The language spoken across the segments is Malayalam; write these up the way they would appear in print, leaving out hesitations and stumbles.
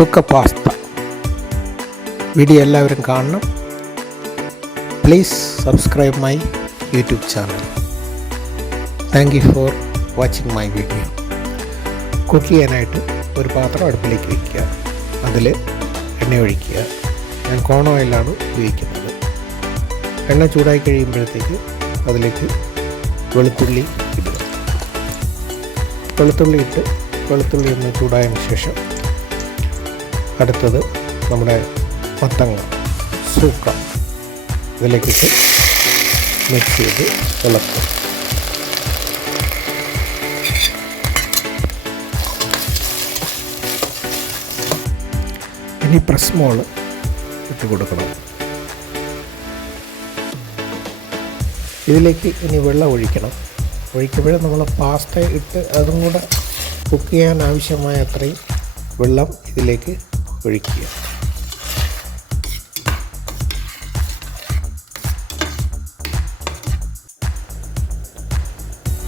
സുക്ക പാസ്ത വീഡിയോ എല്ലാവരും കാണണം. Please subscribe my YouTube channel. Thank you for watching my video. Cook ചെയ്യാനായിട്ട് ഒരു പാത്രം അടുപ്പിലേക്ക് വയ്ക്കുക. അതിൽ എണ്ണ ഒഴിക്കുക. ഞാൻ കോൺ ഓയിലാണ് ഉപയോഗിക്കുന്നത്. എണ്ണ ചൂടായി കഴിയുമ്പോഴത്തേക്ക് അതിലേക്ക് വെളുത്തുള്ളി ഇടുക. വെളുത്തുള്ളി ഒന്ന് ചൂടായതിന് ശേഷം അടുത്തത് നമ്മുടെ മത്തങ്ങ സൂക്ക ഇതിലേക്കിട്ട് മിക്സ് ചെയ്ത് ഇളക്കുക. ഇനി പ്രസ് മോള് ഇട്ട് കൊടുക്കണം. ഇതിലേക്ക് ഇനി വെള്ളം ഒഴിക്കണം. ഒഴിക്കുമ്പോഴേ നമ്മൾ പാസ്ത ഇട്ട് അതും കൂടെ കുക്ക് ചെയ്യാൻ ആവശ്യമായ അത്രയും വെള്ളം ഇതിലേക്ക് ഒഴിക്കുക.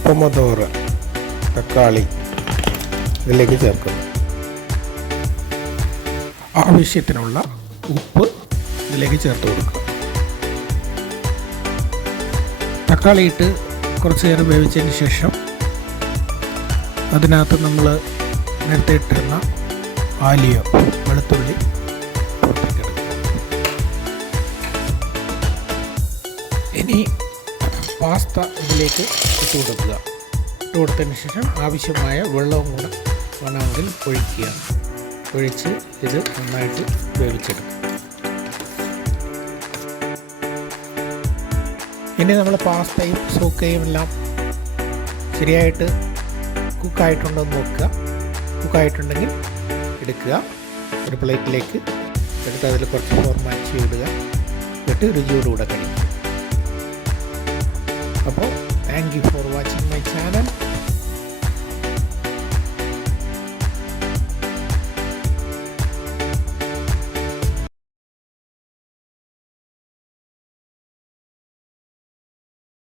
പൊമോദോറ തക്കാളി ഇതിലേക്ക് ചേർക്കുന്നു. ആവശ്യത്തിനുള്ള ഉപ്പ് ഇതിലേക്ക് ചേർത്ത് കൊടുക്കുക. തക്കാളി ഇട്ട് കുറച്ച് നേരം വേവിച്ചതിന് ശേഷം അതിനകത്ത് നമ്മൾ നേരത്തെ ഇട്ടിരുന്ന ആലിയോ വെളുത്തുള്ളി പൊട്ടിക്കെടുക്കുക. ഇനി പാസ്ത ഇതിലേക്ക് ഇട്ട് കൊടുക്കുക. ഇട്ട് കൊടുത്തതിന് ശേഷം ആവശ്യമായ വെള്ളവും കൂടെ വേണമെങ്കിൽ ഒഴിക്കുക. ഒഴിച്ച് ഇത് നന്നായിട്ട് വേവിച്ചെടുക്കുക. ഇനി നമ്മൾ പാസ്തയും സൂക്കയും എല്ലാം ശരിയായിട്ട് കുക്കായിട്ടുണ്ടോ എന്ന് നോക്കുക. കുക്കായിട്ടുണ്ടെങ്കിൽ എടുക്കുക. ഒരു പ്ലേറ്റിലേക്ക് എടുത്ത് അതിൽ കുറച്ച് ഫോർമാറ്റ് ഇടുക. എന്നിട്ട് രുചിയോടുകൂടെ കഴിക്കുക. അപ്പോൾ thank you for watching my channel.